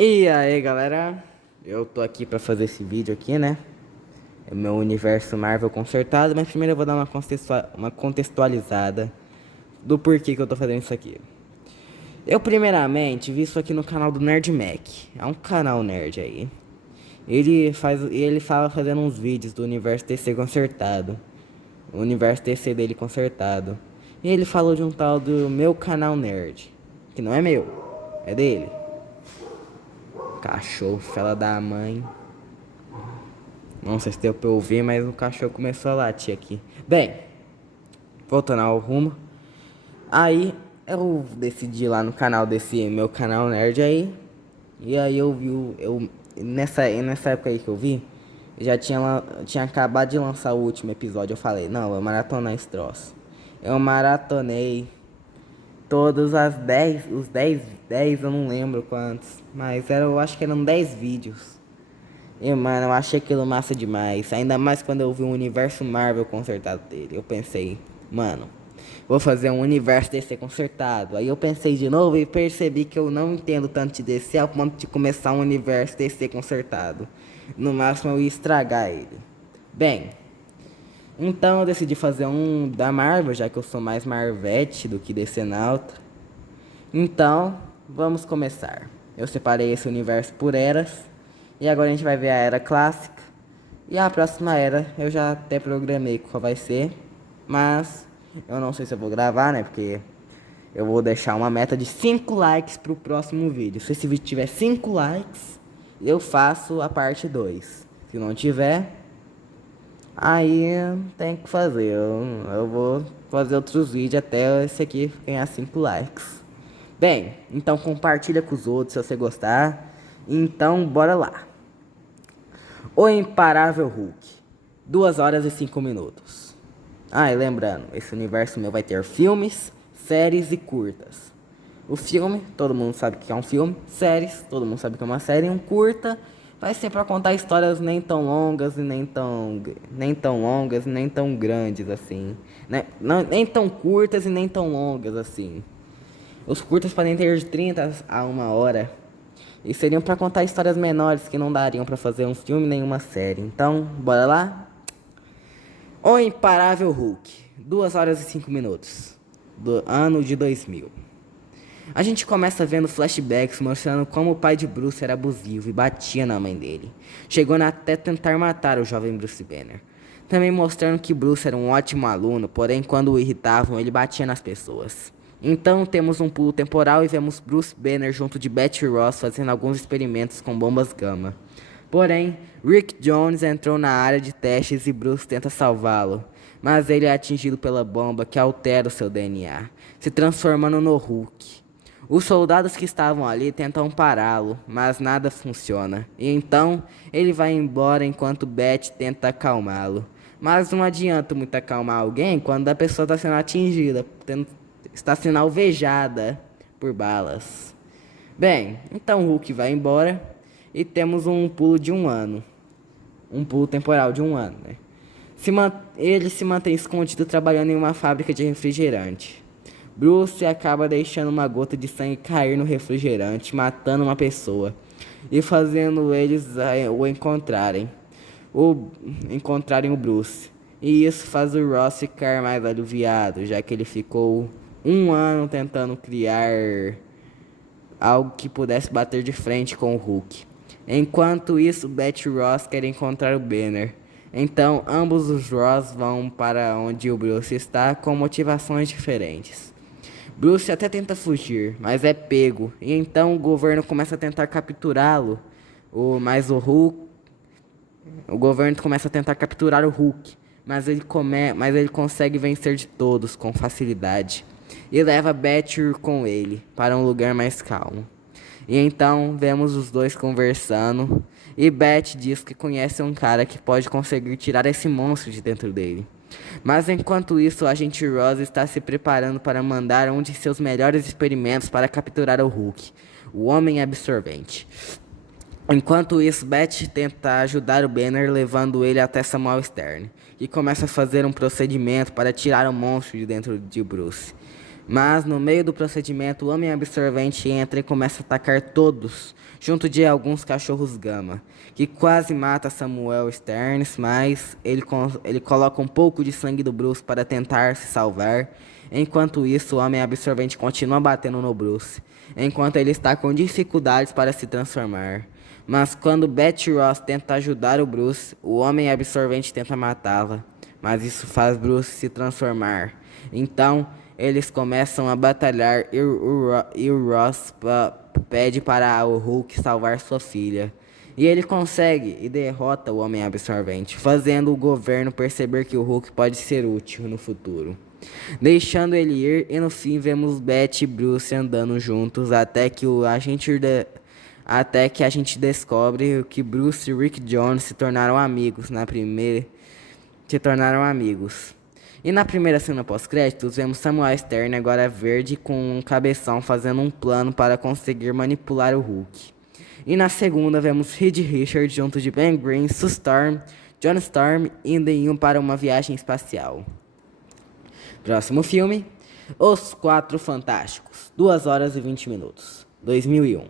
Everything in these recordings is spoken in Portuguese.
E aí galera, eu tô aqui pra fazer esse vídeo aqui, né? É o meu universo Marvel consertado, mas primeiro eu vou dar uma contextualizada do porquê que eu tô fazendo isso aqui. Eu primeiramente vi isso aqui no canal do Nerd Mac, é um canal nerd aí. Ele fala fazendo uns vídeos do universo DC consertado, o universo DC dele consertado. E ele falou de um tal do meu canal nerd, que não é meu, é dele. Cachorro, fela da mãe. Não sei se deu pra ouvir, mas o cachorro começou a latir aqui. Bem, voltando ao rumo. Aí eu decidi ir lá no canal desse meu canal nerd aí. E aí eu vi nessa época aí que eu vi, tinha acabado de lançar o último episódio. Eu falei, não, eu vou maratonar esse troço. Eu maratonei todos os 10 eu não lembro quantos. Mas eu acho que eram 10 vídeos. E, mano, eu achei aquilo massa demais. Ainda mais quando eu vi o universo Marvel consertado dele. Eu pensei, mano, vou fazer um universo DC consertado. Aí eu pensei de novo e percebi que eu não entendo tanto de DC ao ponto de começar um universo DC consertado. No máximo eu ia estragar ele. Bem, então eu decidi fazer um da Marvel, já que eu sou mais Marvete do que DC Nauta. Então, vamos começar. Eu separei esse universo por eras. E agora a gente vai ver a era clássica. E a próxima era eu já até programei qual vai ser. Mas eu não sei se eu vou gravar, né? Porque eu vou deixar uma meta de 5 likes pro próximo vídeo. Se esse vídeo tiver 5 likes, eu faço a parte 2. Se não tiver, aí tem que fazer. Eu vou fazer outros vídeos até esse aqui ganhar 5 likes. Bem, então compartilha com os outros se você gostar. Então, bora lá. O Imparável Hulk. 2 horas e 5 minutos. Ah, e lembrando, esse universo meu vai ter filmes, séries e curtas. O filme, todo mundo sabe que é um filme. Séries, todo mundo sabe que é uma série. Um curta vai ser pra contar histórias nem tão longas e nem tão grandes assim. Né? Não, nem tão curtas e nem tão longas assim. Os curtas podem ter de 30 a 1 hora. E seriam pra contar histórias menores que não dariam pra fazer um filme nem uma série. Então, bora lá? O Imparável Hulk. 2 horas e 5 minutos. Do ano de 2000. A gente começa vendo flashbacks mostrando como o pai de Bruce era abusivo e batia na mãe dele, chegando até tentar matar o jovem Bruce Banner. Também mostrando que Bruce era um ótimo aluno, porém quando o irritavam ele batia nas pessoas. Então temos um pulo temporal e vemos Bruce Banner junto de Betty Ross fazendo alguns experimentos com bombas gama. Porém, Rick Jones entrou na área de testes e Bruce tenta salvá-lo, mas ele é atingido pela bomba que altera o seu DNA, se transformando no Hulk. Os soldados que estavam ali tentam pará-lo, mas nada funciona. E então ele vai embora enquanto Beth tenta acalmá-lo. Mas não adianta muito acalmar alguém quando a pessoa está sendo atingida, está sendo alvejada por balas. Bem, então Hulk vai embora e temos um pulo de 1 ano. Um pulo temporal de 1 ano, né? Ele se mantém escondido trabalhando em uma fábrica de refrigerante. Bruce acaba deixando uma gota de sangue cair no refrigerante, matando uma pessoa e fazendo eles encontrarem o Bruce. E isso faz o Ross ficar mais aliviado, já que ele ficou 1 ano tentando criar algo que pudesse bater de frente com o Hulk. Enquanto isso, Betty e Ross querem encontrar o Banner. Então, ambos os Ross vão para onde o Bruce está com motivações diferentes. Bruce até tenta fugir, mas é pego. E então o governo começa a tentar capturá-lo. Mas o governo começa a tentar capturar o Hulk, mas ele consegue vencer de todos com facilidade e leva Betty com ele para um lugar mais calmo. E então vemos os dois conversando e Betty diz que conhece um cara que pode conseguir tirar esse monstro de dentro dele. Mas enquanto isso, o agente Ross está se preparando para mandar um de seus melhores experimentos para capturar o Hulk, o Homem Absorvente. Enquanto isso, Beth tenta ajudar o Banner levando ele até Samuel Stern, que começa a fazer um procedimento para tirar o monstro de dentro de Bruce. Mas no meio do procedimento, o homem absorvente entra e começa a atacar todos, junto de alguns cachorros gama, que quase mata Samuel Stearns, mas ele coloca um pouco de sangue do Bruce para tentar se salvar. Enquanto isso, o homem absorvente continua batendo no Bruce, enquanto ele está com dificuldades para se transformar. Mas quando Betty Ross tenta ajudar o Bruce, o homem absorvente tenta matá-la, mas isso faz Bruce se transformar. Então, eles começam a batalhar e o Ross pede para o Hulk salvar sua filha. E ele consegue e derrota o Homem Absorvente, fazendo o governo perceber que o Hulk pode ser útil no futuro. Deixando ele ir, e no fim vemos Betty e Bruce andando juntos até que a gente descobre que Bruce e Rick Jones se tornaram amigos E na primeira cena pós-créditos, vemos Samuel Stern, agora verde, com um cabeção fazendo um plano para conseguir manipular o Hulk. E na segunda, vemos Reed Richards junto de Ben Green, Sue Storm, John Storm indo para uma viagem espacial. Próximo filme, Os Quatro Fantásticos, 2 horas e 20 minutos, 2001.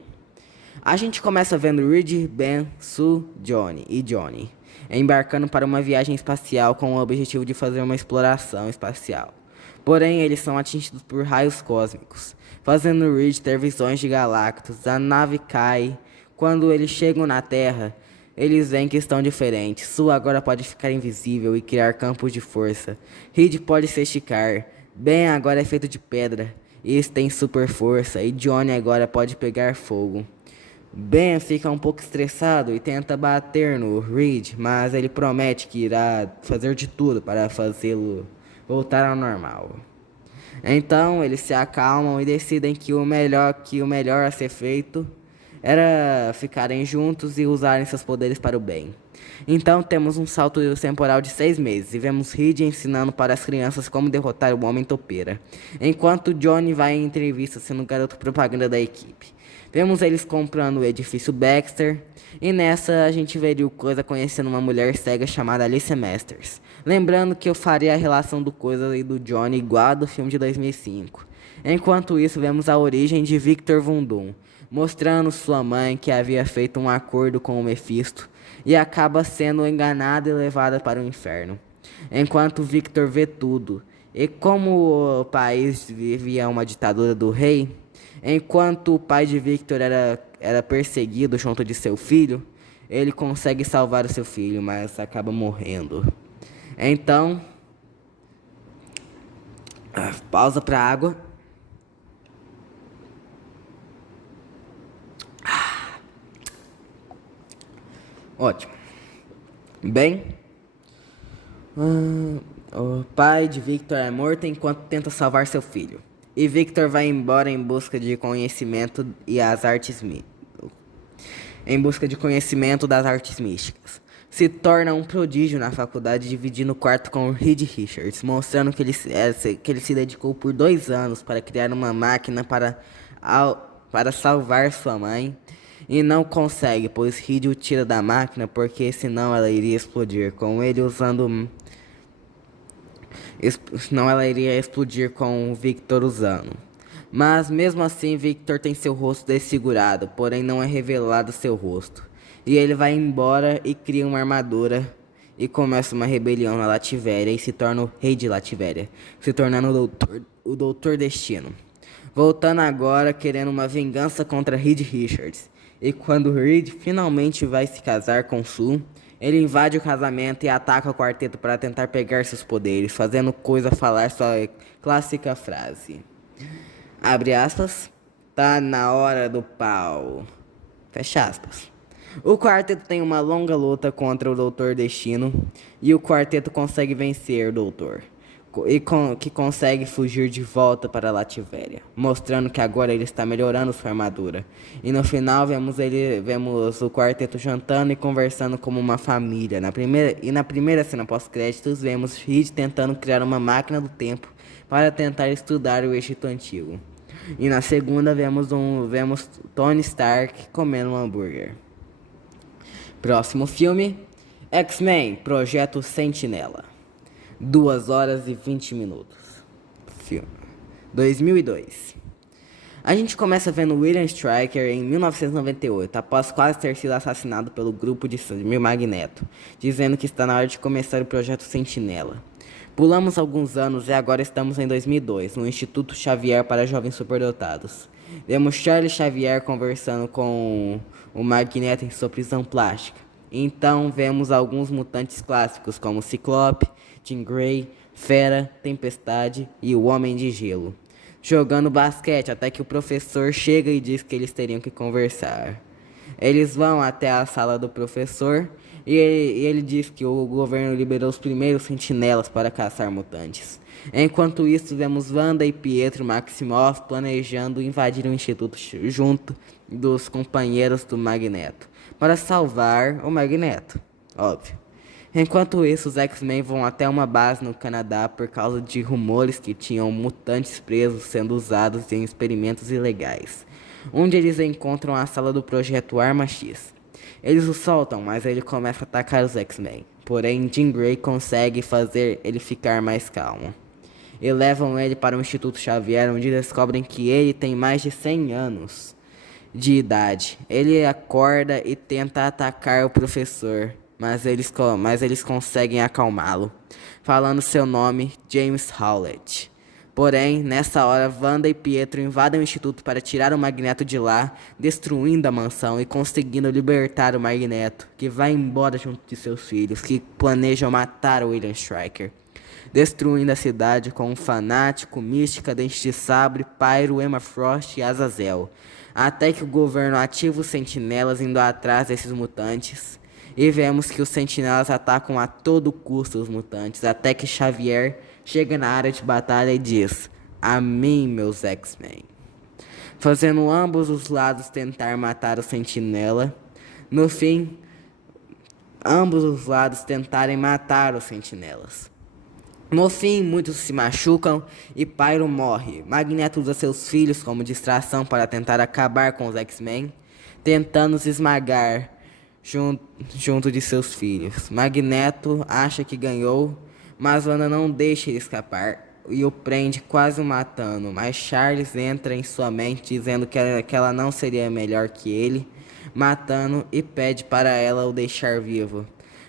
A gente começa vendo Reed, Ben, Sue, Johnny embarcando para uma viagem espacial com o objetivo de fazer uma exploração espacial. Porém, eles são atingidos por raios cósmicos, fazendo Reed ter visões de Galactus. A nave cai. Quando eles chegam na Terra, eles veem que estão diferentes. Sue agora pode ficar invisível e criar campos de força. Reed pode se esticar. Ben agora é feito de pedra e tem super força. E Johnny agora pode pegar fogo. Ben fica um pouco estressado e tenta bater no Reed, mas ele promete que irá fazer de tudo para fazê-lo voltar ao normal. Então eles se acalmam e decidem que o melhor a ser feito era ficarem juntos e usarem seus poderes para o bem. Então temos um salto temporal de 6 meses e vemos Reed ensinando para as crianças como derrotar o Homem Topeira, enquanto Johnny vai em entrevista sendo garoto propaganda da equipe. Vemos eles comprando o edifício Baxter, e nessa a gente veria o Coisa conhecendo uma mulher cega chamada Alicia Masters. Lembrando que eu faria a relação do Coisa e do Johnny igual a do filme de 2005. Enquanto isso, vemos a origem de Victor Von Doom, mostrando sua mãe que havia feito um acordo com o Mephisto e acaba sendo enganada e levada para o inferno. Enquanto Victor vê tudo, e como o país vivia uma ditadura do rei, enquanto o pai de Victor era perseguido junto de seu filho, ele consegue salvar o seu filho, mas acaba morrendo. Então, pausa pra água. Ótimo. Bem, o pai de Victor é morto enquanto tenta salvar seu filho. E Victor vai embora em busca de conhecimento das artes místicas. Se torna um prodígio na faculdade, dividindo o quarto com Reed Richards, mostrando que ele se dedicou por 2 anos para criar uma máquina para salvar sua mãe. E não consegue, pois Reed o tira da máquina porque senão ela iria explodir com o Victor usando. Mas mesmo assim, Victor tem seu rosto desfigurado, porém não é revelado seu rosto. E ele vai embora e cria uma armadura e começa uma rebelião na Lativéria e se torna o rei de Lativéria, se tornando o Doutor Destino. Voltando agora, querendo uma vingança contra Reed Richards. E quando Reed finalmente vai se casar com Sue, ele invade o casamento e ataca o quarteto para tentar pegar seus poderes, fazendo Coisa falar sua clássica frase. Abre aspas. Tá na hora do pau. Fecha aspas. O quarteto tem uma longa luta contra o Doutor Destino e o quarteto consegue vencer o Doutor. Que consegue fugir de volta para Lativéria, mostrando que agora ele está melhorando sua armadura. E no final vemos o quarteto jantando e conversando como uma família. Na primeira cena pós-créditos, vemos Reed tentando criar uma máquina do tempo para tentar estudar o Egito Antigo. E na segunda vemos Tony Stark comendo um hambúrguer. Próximo filme, X-Men, Projeto Sentinela. 2 horas e 20 minutos. Filme. 2002. A gente começa vendo William Stryker em 1998, após quase ter sido assassinado pelo grupo de Magneto, dizendo que está na hora de começar o projeto Sentinela. Pulamos alguns anos e agora estamos em 2002, no Instituto Xavier para Jovens Superdotados. Vemos Charles Xavier conversando com o Magneto em sua prisão plástica. Então vemos alguns mutantes clássicos como Ciclope, Jean Grey, Fera, Tempestade e o Homem de Gelo, jogando basquete até que o professor chega e diz que eles teriam que conversar. Eles vão até a sala do professor e ele diz que o governo liberou os primeiros sentinelas para caçar mutantes. Enquanto isso, vemos Wanda e Pietro Maximoff planejando invadir o instituto junto dos companheiros do Magneto para salvar o Magneto, óbvio. Enquanto isso, os X-Men vão até uma base no Canadá por causa de rumores que tinham mutantes presos sendo usados em experimentos ilegais, onde eles encontram a sala do projeto Arma X. Eles o soltam, mas ele começa a atacar os X-Men. Porém, Jean Grey consegue fazer ele ficar mais calmo. E levam ele para o Instituto Xavier, onde descobrem que ele tem mais de 100 anos de idade. Ele acorda e tenta atacar o professor, mas eles conseguem acalmá-lo, falando seu nome, James Howlett. Porém, nessa hora, Wanda e Pietro invadem o instituto para tirar o Magneto de lá, destruindo a mansão e conseguindo libertar o Magneto, que vai embora junto de seus filhos, que planejam matar o William Stryker, destruindo a cidade com um fanático, Mística, Dente de Sabre, Pyro, Emma Frost e Azazel, até que o governo ativa os sentinelas indo atrás desses mutantes. E vemos que os sentinelas atacam a todo custo os mutantes, até que Xavier chega na área de batalha e diz: "A mim, meus X-Men", fazendo ambos os lados tentar matar o sentinela. No fim, ambos os lados tentarem matar os sentinelas. No fim, muitos se machucam e Pyro morre. Magneto usa seus filhos como distração para tentar acabar com os X-Men, tentando se esmagar junto de seus filhos. Magneto acha que ganhou, mas Wanda não deixa ele escapar e o prende, quase o matando. Mas Charles entra em sua mente dizendo que ela não seria melhor que ele, matando e pede para ela o deixar vivo.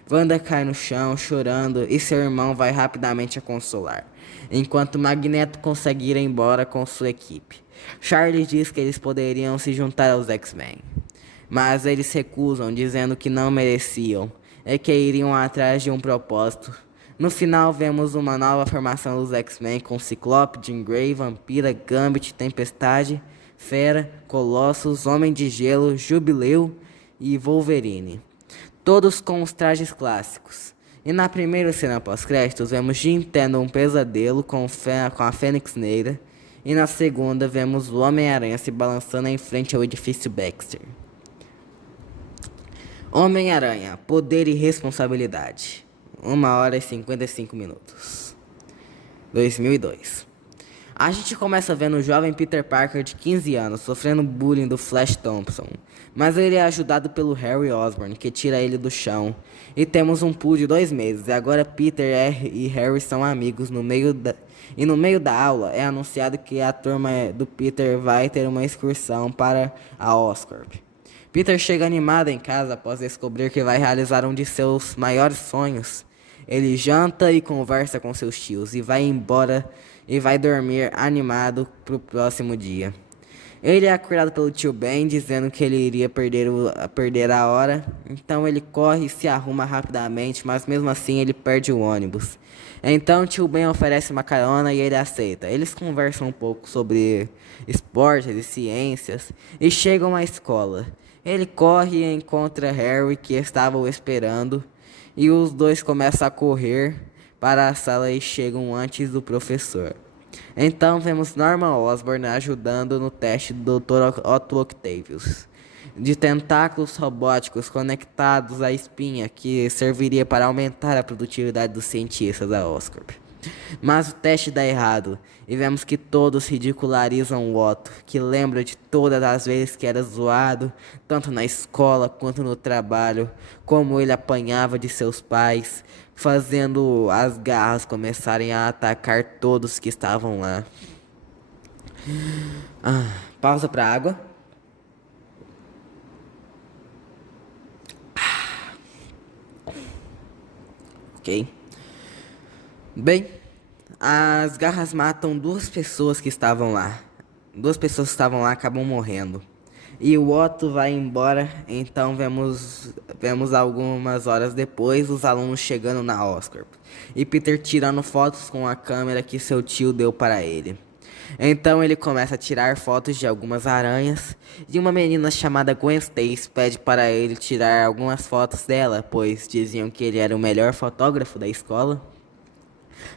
Wanda cai no chão, chorando, e seu irmão vai rapidamente a consolar, enquanto Magneto consegue ir embora com sua equipe. Charles diz que eles poderiam se juntar aos X-Men, mas eles recusam, dizendo que não mereciam e que iriam atrás de um propósito. No final, vemos uma nova formação dos X-Men com Ciclope, Jean Grey, Vampira, Gambit, Tempestade, Fera, Colossus, Homem de Gelo, Jubileu e Wolverine, todos com os trajes clássicos. E na primeira cena pós-créditos, vemos Jean tendo um pesadelo com a Fênix Negra, e na segunda vemos o Homem-Aranha se balançando em frente ao edifício Baxter. Homem-Aranha, Poder e Responsabilidade. 1h e 55 minutos. 2002. A gente começa vendo o jovem Peter Parker de 15 anos sofrendo bullying do Flash Thompson, mas ele é ajudado pelo Harry Osborn, que tira ele do chão. E temos um pulo de 2 meses, e agora Peter e Harry são amigos. No meio da aula é anunciado que a turma do Peter vai ter uma excursão para a Oscorp. Peter chega animado em casa após descobrir que vai realizar um de seus maiores sonhos. Ele janta e conversa com seus tios e vai embora e vai dormir animado pro próximo dia. Ele é acordado pelo tio Ben dizendo que ele iria perder a hora, então ele corre e se arruma rapidamente, mas mesmo assim ele perde o ônibus. Então tio Ben oferece uma carona e ele aceita. Eles conversam um pouco sobre esportes e ciências e chegam à escola. Ele corre e encontra Harry, que estava o esperando, e os dois começam a correr para a sala e chegam antes do professor. Então vemos Norman Osborn ajudando no teste do Dr. Otto Octavius, de tentáculos robóticos conectados à espinha, que serviria para aumentar a produtividade dos cientistas da Oscorp. Mas o teste dá errado, e vemos que todos ridicularizam o Otto, que lembra de todas as vezes que era zoado, tanto na escola quanto no trabalho, como ele apanhava de seus pais, fazendo as garras começarem a atacar todos que estavam lá. Pausa pra água. Ok. Bem, as garras matam duas pessoas que estavam lá. Duas pessoas que estavam lá acabam morrendo. E o Otto vai embora, então vemos algumas horas depois os alunos chegando na Oscorp. E Peter tirando fotos com a câmera que seu tio deu para ele. Então ele começa a tirar fotos de algumas aranhas e uma menina chamada Gwen Stacy pede para ele tirar algumas fotos dela, pois diziam que ele era o melhor fotógrafo da escola.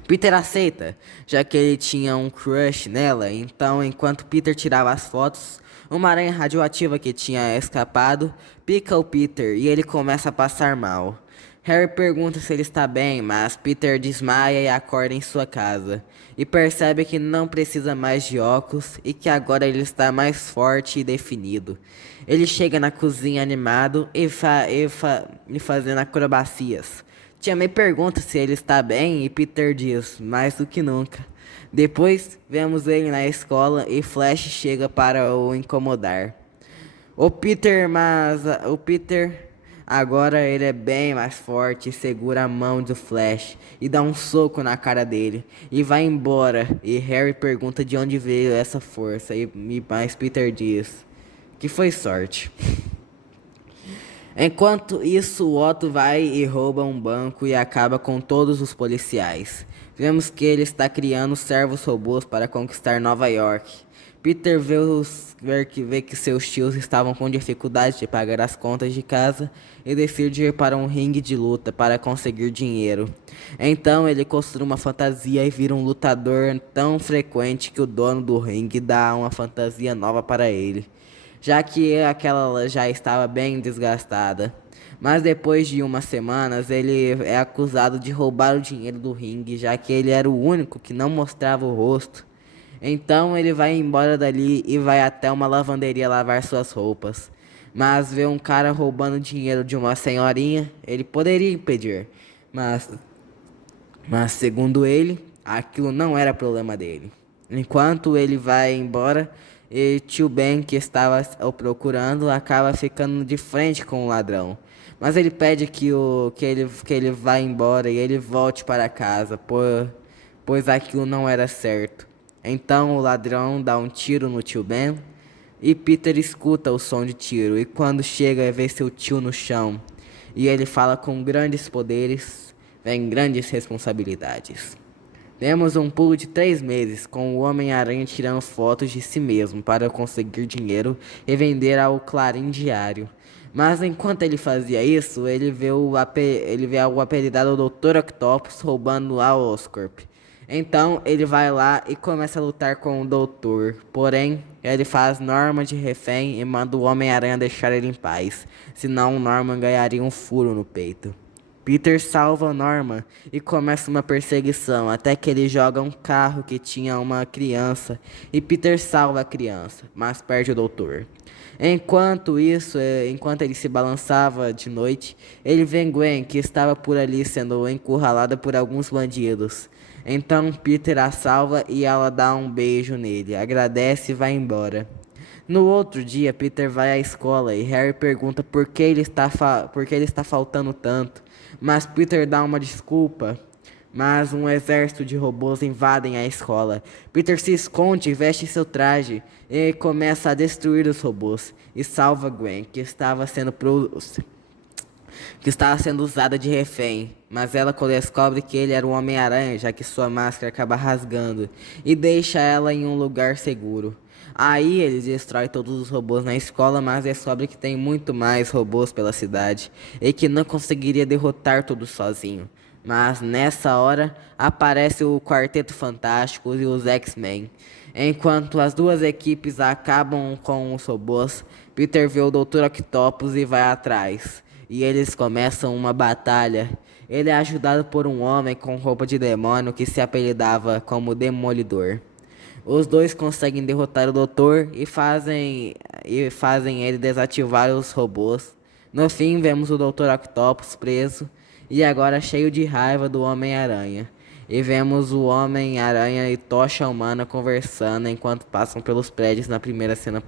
Peter aceita, já que ele tinha um crush nela, então enquanto Peter tirava as fotos, uma aranha radioativa que tinha escapado pica o Peter e ele começa a passar mal. Harry pergunta se ele está bem, mas Peter desmaia e acorda em sua casa, e percebe que não precisa mais de óculos e que agora ele está mais forte e definido. Ele chega na cozinha animado e fazendo acrobacias. Tia May pergunta se ele está bem e Peter diz, mais do que nunca. Depois, vemos ele na escola e Flash chega para o incomodar. O Peter agora ele é bem mais forte e segura a mão do Flash e dá um soco na cara dele e vai embora. E Harry pergunta de onde veio essa força mas Peter diz que foi sorte. Enquanto isso, o Otto vai e rouba um banco e acaba com todos os policiais. Vemos que ele está criando servos robôs para conquistar Nova York. Peter vê que seus tios estavam com dificuldade de pagar as contas de casa e decide ir para um ringue de luta para conseguir dinheiro. Então ele construi uma fantasia e vira um lutador tão frequente que o dono do ringue dá uma fantasia nova para ele, já que aquela já estava bem desgastada. Mas depois de umas semanas, ele é acusado de roubar o dinheiro do ringue, já que ele era o único que não mostrava o rosto. Então ele vai embora dali e vai até uma lavanderia lavar suas roupas. Mas vê um cara roubando dinheiro de uma senhorinha, ele poderia impedir, mas segundo ele, aquilo não era problema dele. Enquanto ele vai embora, e tio Ben, que estava o procurando, acaba ficando de frente com o ladrão. Mas ele pede que ele vá embora e ele volte para casa, pois aquilo não era certo. Então o ladrão dá um tiro no tio Ben e Peter escuta o som de tiro. E quando chega, vê seu tio no chão. E ele fala: com grandes poderes vem grandes responsabilidades. Temos um pulo de 3 meses, com o Homem-Aranha tirando fotos de si mesmo para conseguir dinheiro e vender ao Clarim Diário. Mas enquanto ele fazia isso, ele vê o apelidado Dr. Octopus roubando a Oscorp. Então ele vai lá e começa a lutar com o Doutor. Porém, ele faz Norman de refém e manda o Homem-Aranha deixar ele em paz, senão Norman ganharia um furo no peito. Peter salva Norman e começa uma perseguição até que ele joga um carro que tinha uma criança e Peter salva a criança, mas perde o doutor. Enquanto ele se balançava de noite, ele vê Gwen, que estava por ali sendo encurralada por alguns bandidos. Então Peter a salva e ela dá um beijo nele, agradece e vai embora. No outro dia, Peter vai à escola e Harry pergunta por que ele está faltando tanto. Mas Peter dá uma desculpa. Mas um exército de robôs invadem a escola. Peter se esconde, veste seu traje e começa a destruir os robôs. E salva Gwen, que estava sendo usada de refém, mas ela descobre que ele era o Homem-Aranha, já que sua máscara acaba rasgando, e deixa ela em um lugar seguro. Aí ele destrói todos os robôs na escola, mas descobre que tem muito mais robôs pela cidade, e que não conseguiria derrotar todos sozinho. Mas nessa hora aparece o Quarteto Fantástico e os X-Men. Enquanto as duas equipes acabam com os robôs, Peter vê o Dr. Octopus e vai atrás. E eles começam uma batalha. Ele é ajudado por um homem com roupa de demônio que se apelidava como Demolidor. Os dois conseguem derrotar o doutor e fazem ele desativar os robôs. No fim, vemos o Dr. Octopus preso e agora cheio de raiva do Homem-Aranha. e vemos o Homem-Aranha e Tocha Humana conversando enquanto passam pelos prédios na primeira cena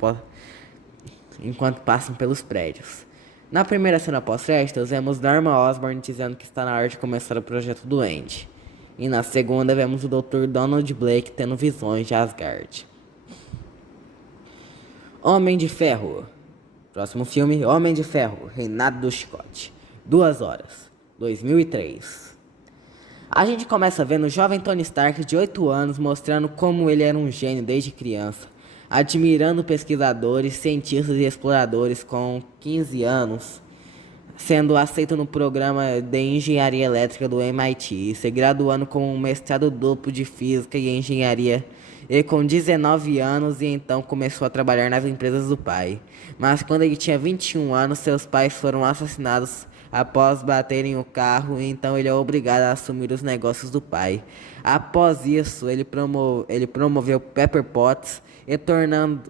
enquanto passam pelos prédios. Na primeira cena pós-créditos, vemos Norman Osborn dizendo que está na hora de começar o projeto Duende. E na segunda, vemos o Dr. Donald Blake tendo visões de Asgard. Homem de Ferro. Próximo filme, Homem de Ferro, Reinado do Chicote. 2 horas, 2003. A gente começa vendo o jovem Tony Stark de 8 anos mostrando como ele era um gênio desde criança, admirando pesquisadores, cientistas e exploradores com 15 anos, sendo aceito no programa de engenharia elétrica do MIT e se graduando com um mestrado duplo de física e engenharia. E com 19 anos e então começou a trabalhar nas empresas do pai. Mas quando ele tinha 21 anos, seus pais foram assassinados após baterem o carro e então ele é obrigado a assumir os negócios do pai. Após isso, ele promoveu Pepper Potts e tornando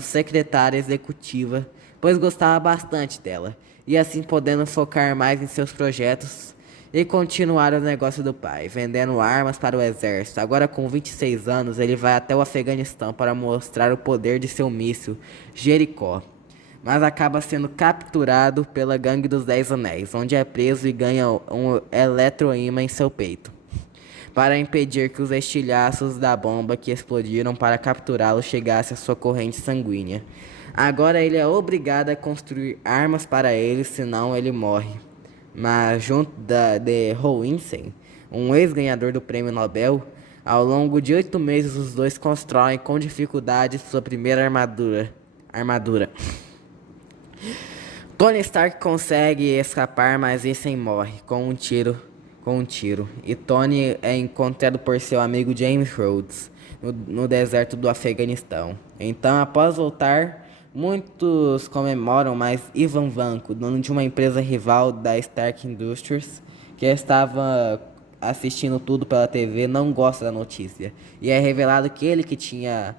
secretária executiva, pois gostava bastante dela, e assim podendo focar mais em seus projetos e continuar o negócio do pai, vendendo armas para o exército. Agora com 26 anos, ele vai até o Afeganistão para mostrar o poder de seu míssil Jericó, mas acaba sendo capturado pela gangue dos 10 Anéis, onde é preso e ganha um eletroímã em seu peito, para impedir que os estilhaços da bomba que explodiram para capturá-lo chegassem à sua corrente sanguínea. Agora ele é obrigado a construir armas para ele, senão ele morre. Mas junto de Roentgen, um ex-ganhador do prêmio Nobel, ao longo de 8 meses os dois constroem com dificuldade sua primeira armadura. Tony Stark consegue escapar, mas Issei morre com um tiro. E Tony é encontrado por seu amigo James Rhodes no deserto do Afeganistão. Então, após voltar, muitos comemoram, mas Ivan Vanko, dono de uma empresa rival da Stark Industries, que estava assistindo tudo pela TV, não gosta da notícia. E é revelado que ele tinha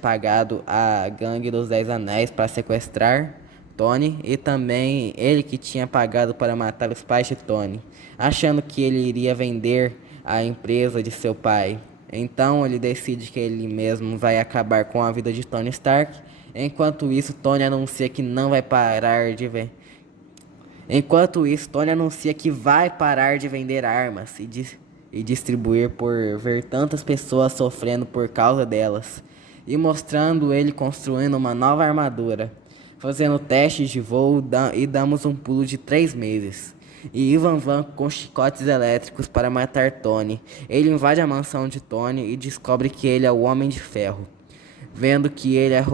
pagado a gangue dos 10 Anéis para sequestrar Tony, e também ele que tinha pagado para matar os pais de Tony, achando que ele iria vender a empresa de seu pai. Então ele decide que ele mesmo vai acabar com a vida de Tony Stark. Enquanto isso, Tony anuncia que vai parar de vender armas e distribuir por ver tantas pessoas sofrendo por causa delas, e mostrando ele construindo uma nova armadura, fazendo testes de voo e damos um pulo de 3 meses. E Ivan Vanko com chicotes elétricos para matar Tony. Ele invade a mansão de Tony e descobre que ele é o Homem de Ferro. Vendo que ele é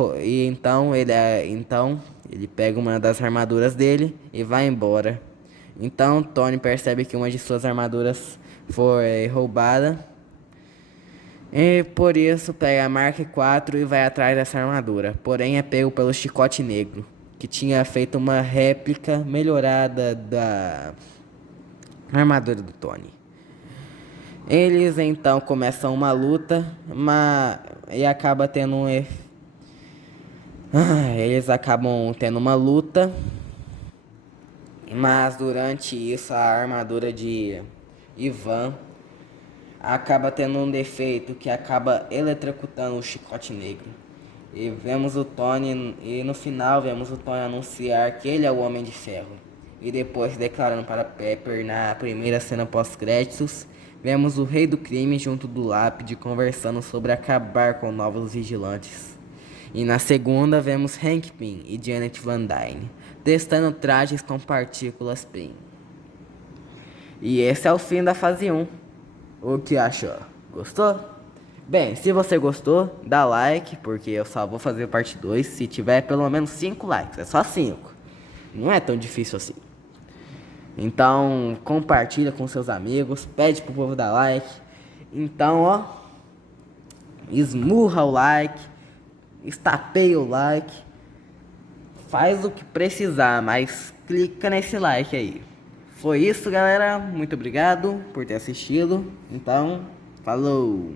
ele pega uma das armaduras dele e vai embora. Então Tony percebe que uma de suas armaduras foi roubada, e por isso pega a Mark IV e vai atrás dessa armadura. Porém é pego pelo Chicote Negro, que tinha feito uma réplica melhorada da armadura do Tony. Eles então começam uma luta, e acaba tendo eles acabam tendo uma luta, mas durante isso a armadura de Ivan acaba tendo um defeito que acaba eletrocutando o Chicote Negro. E no final vemos o Tony anunciar que ele é o Homem de Ferro. E depois declarando para Pepper na primeira cena pós-créditos, vemos o Rei do Crime junto do Lápide conversando sobre acabar com novos vigilantes. E na segunda vemos Hank Pym e Janet Van Dyne testando trajes com partículas Pym. E esse é o fim da fase 1. O que achou? Gostou? Bem, se você gostou, dá like, porque eu só vou fazer parte 2 se tiver pelo menos 5 likes. É só 5. Não é tão difícil assim. Então, compartilha com seus amigos, pede pro povo dar like. Então, esmurra o like, estapeia o like, faz o que precisar, mas clica nesse like aí. Foi isso, galera. Muito obrigado por ter assistido. Então, falou!